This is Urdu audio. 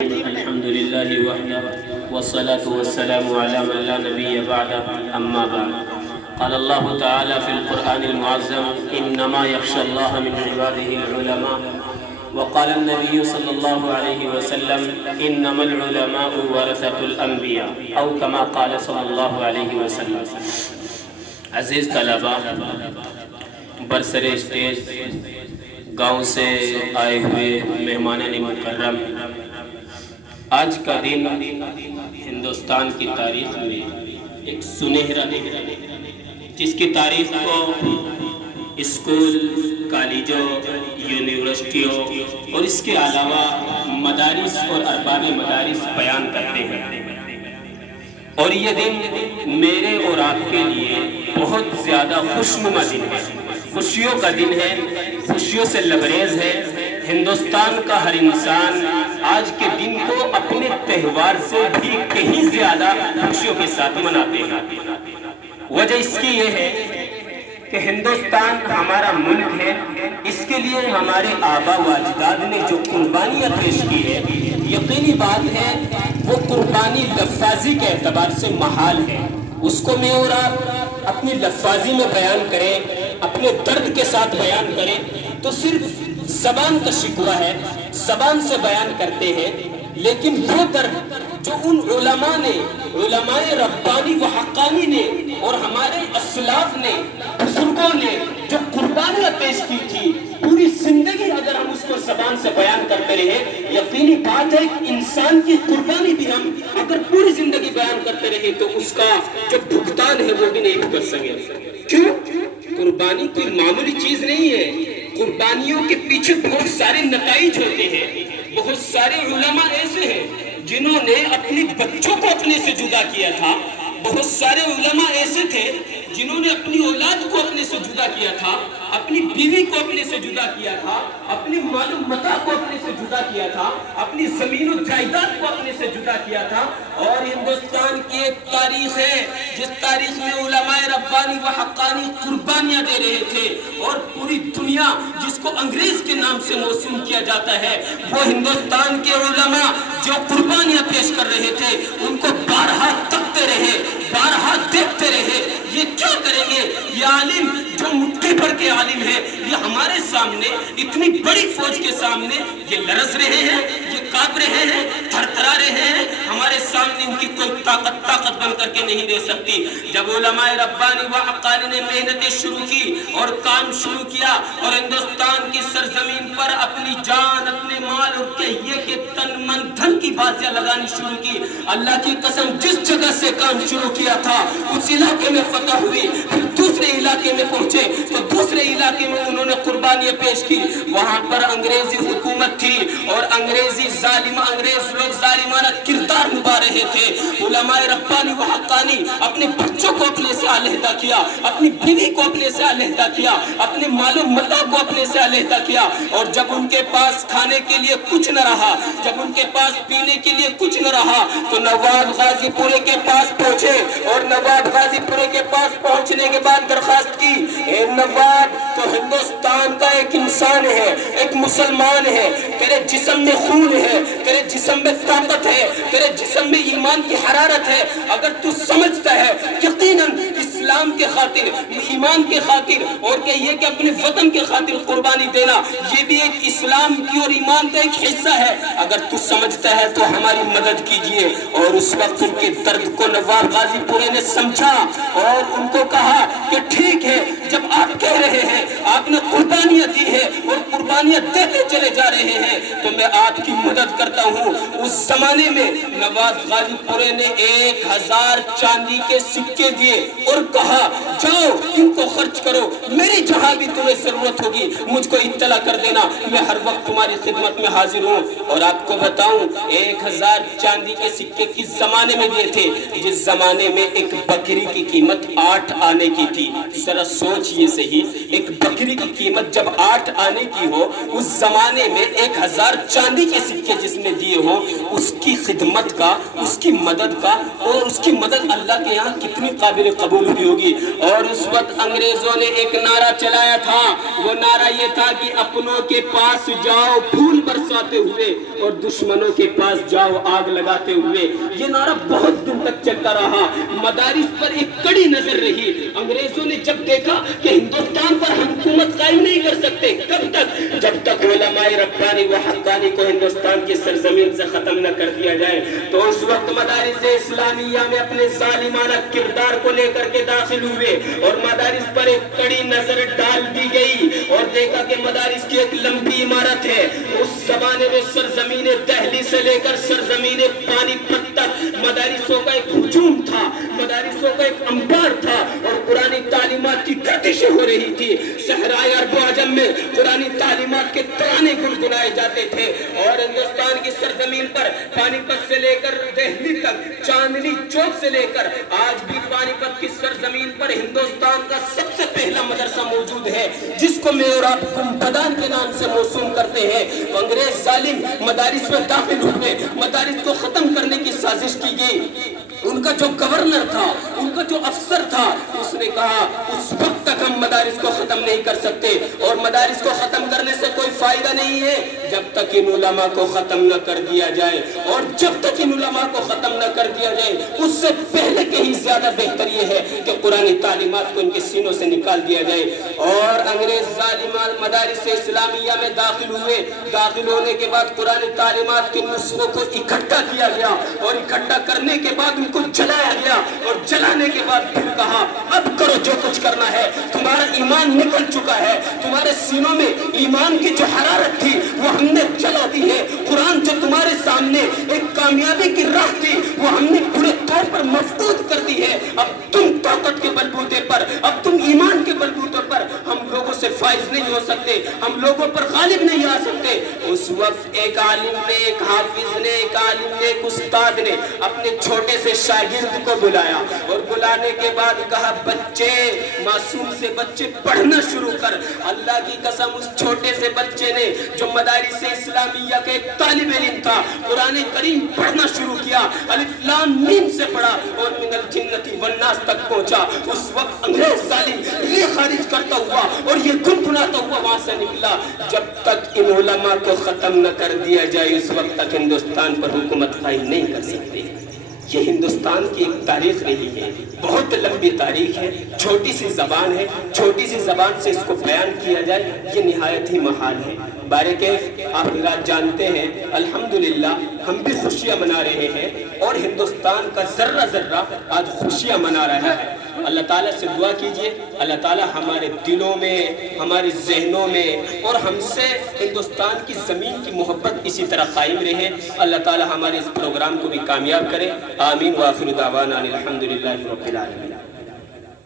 الحمد لله وحده والصلاة والسلام على من لا نبي بعده أما بعد. قال الله تعالى في القرآن المعظم: إنما يخشى الله من عباده العلماء. وقال النبي صلى الله عليه وسلم: إنما العلماء ورثة الأنبياء، أو كما قال صلى الله عليه وسلم. عزیز طلباء، برسر اسٹیج گاؤں سے آئے ہوئے مہمانان مکرم، آج کا دن ہندوستان کی تاریخ میں ایک سنہرا دن ہے، جس کی تاریخ کو اسکول، کالجوں، یونیورسٹیوں اور اس کے علاوہ مدارس اور ارباب مدارس بیان کرتے ہیں. اور یہ دن میرے اور آپ کے لیے بہت زیادہ خوشنما دن ہے، خوشیوں کا دن ہے، خوشیوں سے لبریز ہے. ہندوستان کا ہر انسان آج کے دن کو اپنے تہوار سے بھی کہیں زیادہ خوشیوں کے ساتھ مناتے ہیں. وجہ اس کی یہ ہے کہ ہندوستان ہمارا ملک ہے. اس کے لیے ہمارے آبا و اجداد نے جو قربانیاں پیش کی ہے، یقینی بات ہے وہ قربانی لفاظی کے اعتبار سے محال ہے. اس کو میں اور آپ اپنی لفاظی میں بیان کریں، اپنے درد کے ساتھ بیان کریں تو صرف زبان کا شکوہ ہے، زبان سے بیان کرتے ہیں. لیکن وہ درد جو ان علماء نے، علماء ربانی و حقانی نے اور ہمارے اسلاف نے، بزرگوں نے جو قربانیاں پیش کی تھی، پوری زندگی اگر ہم اس کو زبان سے بیان کرتے رہے، یقینی بات ہے کہ انسان کی قربانی بھی ہم اگر پوری زندگی بیان کرتے رہے تو اس کا جو بھگتان ہے وہ بھی نہیں بھگت سکے. کیوں؟ قربانی کوئی معمولی چیز نہیں ہے. قربانیوں کے پیچھے بہت سارے نتائج ہوتے ہیں. بہت سارے علماء ایسے ہیں جنہوں نے اپنے بچوں کو اپنے سے جدا کیا تھا. بہت سارے علماء ایسے تھے جنہوں نے اپنی اولاد کو اپنے سے جدا کیا تھا، اپنی بیوی کو اپنے سے جدا کیا تھا، اپنی مال و متاع کو اپنے سے جدا کیا تھا، اپنی زمین و جائیداد کو اپنے سے جدا کیا تھا. اور ہندوستان کی ایک تاریخ ہے جس تاریخ میں علماء ربانی و حقانی قربانیاں دے رہے تھے. اور پوری دنیا جس کو انگریز کے نام سے موسوم کیا جاتا ہے، وہ ہندوستان کے علماء جو قربانیاں پیش کر رہے تھے ان کو بارہا تکتے رہے، بارہا دیکھتے رہے. یہ کیا کریں گے؟ یہ عالم جو مٹھی بھر کے عالم ہے، یہ ہمارے سامنے اتنی بڑی فوج کے سامنے یہ لرز رہے ہیں، یہ کانپ رہے ہیں، تھر تھرا رہے ہیں. ہمارے سامنے ان کی کوئی طاقت بن کر کے نہیں رہ سکتی. جب علماء ربانی و حقانی نے محنتیں شروع کی اور کام شروع کیا اور ہندوستان کی سرزمین پر اپنی جان، اپنے مال اور کہیے کہ تن من دھن کی بازیاں لگانی شروع کی، اللہ کی قسم جس جگہ سے کام شروع کیا تھا اس علاقے میں فتح ہوئی. پھر دوسرے علاقے میں پہنچے تو دوسرے علاقے میں انہوں نے قربانیاں پیش کی. وہاں پر انگریزی حکومت تھی اور انگریز لوگ ظالمانہ کردار نبھا رہے تھے. علماء ربانی و حقانی اپنے بچوں کو اپنے سے علیحدہ کیا، اپنی بیوی کو اپنے سے علیحدہ کیا، اپنے مال و متاع کو اپنے سے علیحدہ کیا. اور جب ان کے پاس کھانے کے لیے کچھ نہ رہا، جب ان کے پاس پینے کے لیے کچھ نہ رہا تو نواب غازی پورے کے پاس پہنچے. اور نواب غازی پورے کے پاس پہنچنے کے بعد درخواست کی: اے نواب، تو ہندوستان کا ایک انسان ہے، ایک مسلمان ہے، تیرے جسم میں خون ہے، تیرے جسم میں طاقت ہے، تیرے جسم میں ایمان کی حرارت ہے. اگر تو سمجھتا ہے یقیناً اسلام کے خاطر، ایمان کے خاطر اور کہیے کہ اپنے وطن کے خاطر قربانی دینا یہ بھی ایک اسلام کی اور ایمان کا ایک حصہ ہے، اگر تو سمجھتا ہے تو ہماری مدد کیجئے. اور اس وقت ان کے درد کو نواب غازی پورے نے سمجھا اور ان کو کہا کہ ٹھیک ہے، جب آپ کہہ رہے ہیں، آپ نے قربانیاں دی ہے اور قربانیاں دیتے چلے جا رہے ہیں تو میں آپ کی مدد کرتا ہوں. اس زمانے میں نواب غازی پورے نے 1000 چاندی کے سکے دیے اور کہا جاؤ ان کو خرچ کرو، میری جہاں بھی تمہیں ضرورت ہوگی مجھ کو اطلاع کر دینا، میں ہر وقت تمہاری خدمت میں حاضر ہوں. اور آپ کو بتاؤں 1000 چاندی کے سکے کس زمانے میں دیے تھے؟ جس زمانے میں ایک بکری کی قیمت 8 آنے کی تھی. ذرا سوچئے صحیح، ایک بکری کی قیمت جب 8 آنے کی ہو، اس زمانے میں 1000 چاندی کے سکے جس نے دیے ہوں اس کی خدمت کا، اس کی مدد کا، اور اس کی مدد اللہ کے یہاں کتنی قابل قبول ہوئی ہوگی۔ اور اس وقت انگریزوں نے ایک نعرہ چلایا تھا، وہ نعرہ یہ تھا کہ اپنوں کے پاس جاؤ پھول برساتے ہوئے اور دشمنوں کے پاس جاؤ آگ لگاتے ہوئے۔ یہ نعرہ بہت دن تک چلتا رہا، مدارس پر ایک کڑی نظر رہی۔ انگریزوں نے جب دیکھا کہ ہندوستان پر ہم حکومت قائم نہیں کر سکتے، کب تک؟ جب تک علماء ربانی و حقانی کو ہندوستان کی سرزمین سے ختم نہ کر دیا جائے۔ تو اس وقت مدارس اسلامیہ میں اپنے ظالمانہ کردار کو لے کر کے داخل ہوئے اور مدارس پر ایک کڑی نظر ڈال دی گئی، اور دیکھا کہ مدارس کی ایک لمبی عمارت ہے۔ اس زمانے میں سرزمین دہلی سے لے کر سرزمین پانی پت تک مدارسوں کا ایک ہجوم تھا، مدارسوں کا ایک انبار تھا، اور قرآنی تعلیمات کی گردشیں ہو رہی تھی۔ صحرائے عرب و عجم میں قرآنی تعلیمات کے ترانے گنگنائے جاتے تھے، اور ہندوستان کی سرزمین پر پانی پت سے لے کر دہلی تک، چاندنی چوک سے لے کر آج بھی پانی پت کی سرزمین پر ہندوستان کا سب سے پہلا مدرسہ موجود ہے، جس کو میں اور آپ گنبدان کے نام سے موسوم کرتے ہیں۔ انگریز ظالم مدارس میں داخل ہوئے، مدارس کو ختم کرنے کی سازش کی گئی۔ ان کا جو گورنر تھا، ان کا جو افسر تھا، اس نے کہا اس وقت تک ہم مدارس کو ختم نہیں کر سکتے، اور مدارس کو ختم کرنے سے کوئی فائدہ نہیں ہے جب تک ان علماء کو ختم نہ کر دیا جائے، اور جب تک ان علماء کو ختم نہ کر دیا جائے اس سے پہلے کہیں زیادہ بہتر یہ ہے کہ قرآن تعلیمات کو ان کے سینوں سے نکال دیا جائے۔ اور انگریز ظالمان مدارس اسلامیہ میں داخل ہوئے، داخل ہونے کے بعد قرآن تعلیمات کے نسخوں کو اکٹھا کیا گیا، اور اکٹھا کرنے کے بعد ان کو جلایا گیا، اور جلانے کے بعد پھر کہا اب کرو جو کچھ کرنا ہے، تمہارا ایمان نکل چکا ہے، تمہارے سینوں میں ایمان کی جو حرارت تھی وہ ہم نے جلا دی ہے، قرآن جو تمہارے سامنے ایک کامیابی کی راہ تھی وہ ہم نے پورے طور پر مفقود کر دی ہے۔ اب تم طاقت کے بلبوتے پر، اب تم ایمان کے بلبوتے پر ہم لوگوں سے فائز نہیں ہو سکتے، ہم لوگوں پر غالب نہیں آ سکتے۔ اس وقت ایک عالم نے، ایک حافظ نے، ایک عالم نے، ایک استاد نے اپنے چھوٹے سے شاگرد کو بلایا، اور بلانے کے بعد کہا بچے، معصوم سے بچے پڑھنا شروع کر۔ اللہ کی قسم اس چھوٹے سے بچے نے جو مدارس اسلامیہ کے ایک طالب علم تھا، قرآن کریم پڑھنا شروع کیا، الف لام میم سے پڑھا اور من الجنۃ والناس تک پہنچا۔ اس وقت انگریز ظالم یہ خارج کرتا ہوا اور یہ گنگناتا ہوا وہاں سے نکلا۔ جب تک ان علماء کو ختم نہ کر دیا جائے اس وقت تک ہندوستان پر حکومت قائم نہیں کر سکتے۔ یہ ہندوستان کی ایک تاریخ رہی ہے، بہت لمبی تاریخ ہے، چھوٹی سی زبان ہے، چھوٹی سی زبان سے اس کو بیان کیا جائے یہ نہایت ہی محال ہے۔ بارکیف آپ حضرات جانتے ہیں الحمدللہ ہم بھی خوشیاں منا رہے ہیں، اور ہندوستان کا ذرہ ذرہ آج خوشیاں منا رہا ہے۔ اللہ تعالیٰ سے دعا کیجئے اللہ تعالیٰ ہمارے دلوں میں، ہمارے ذہنوں میں، اور ہم سے ہندوستان کی زمین کی محبت اسی طرح قائم رہے۔ اللہ تعالیٰ ہمارے اس پروگرام کو بھی کامیاب کرے۔ آمین وآخر دعوانا الحمدللہ رب العالمین۔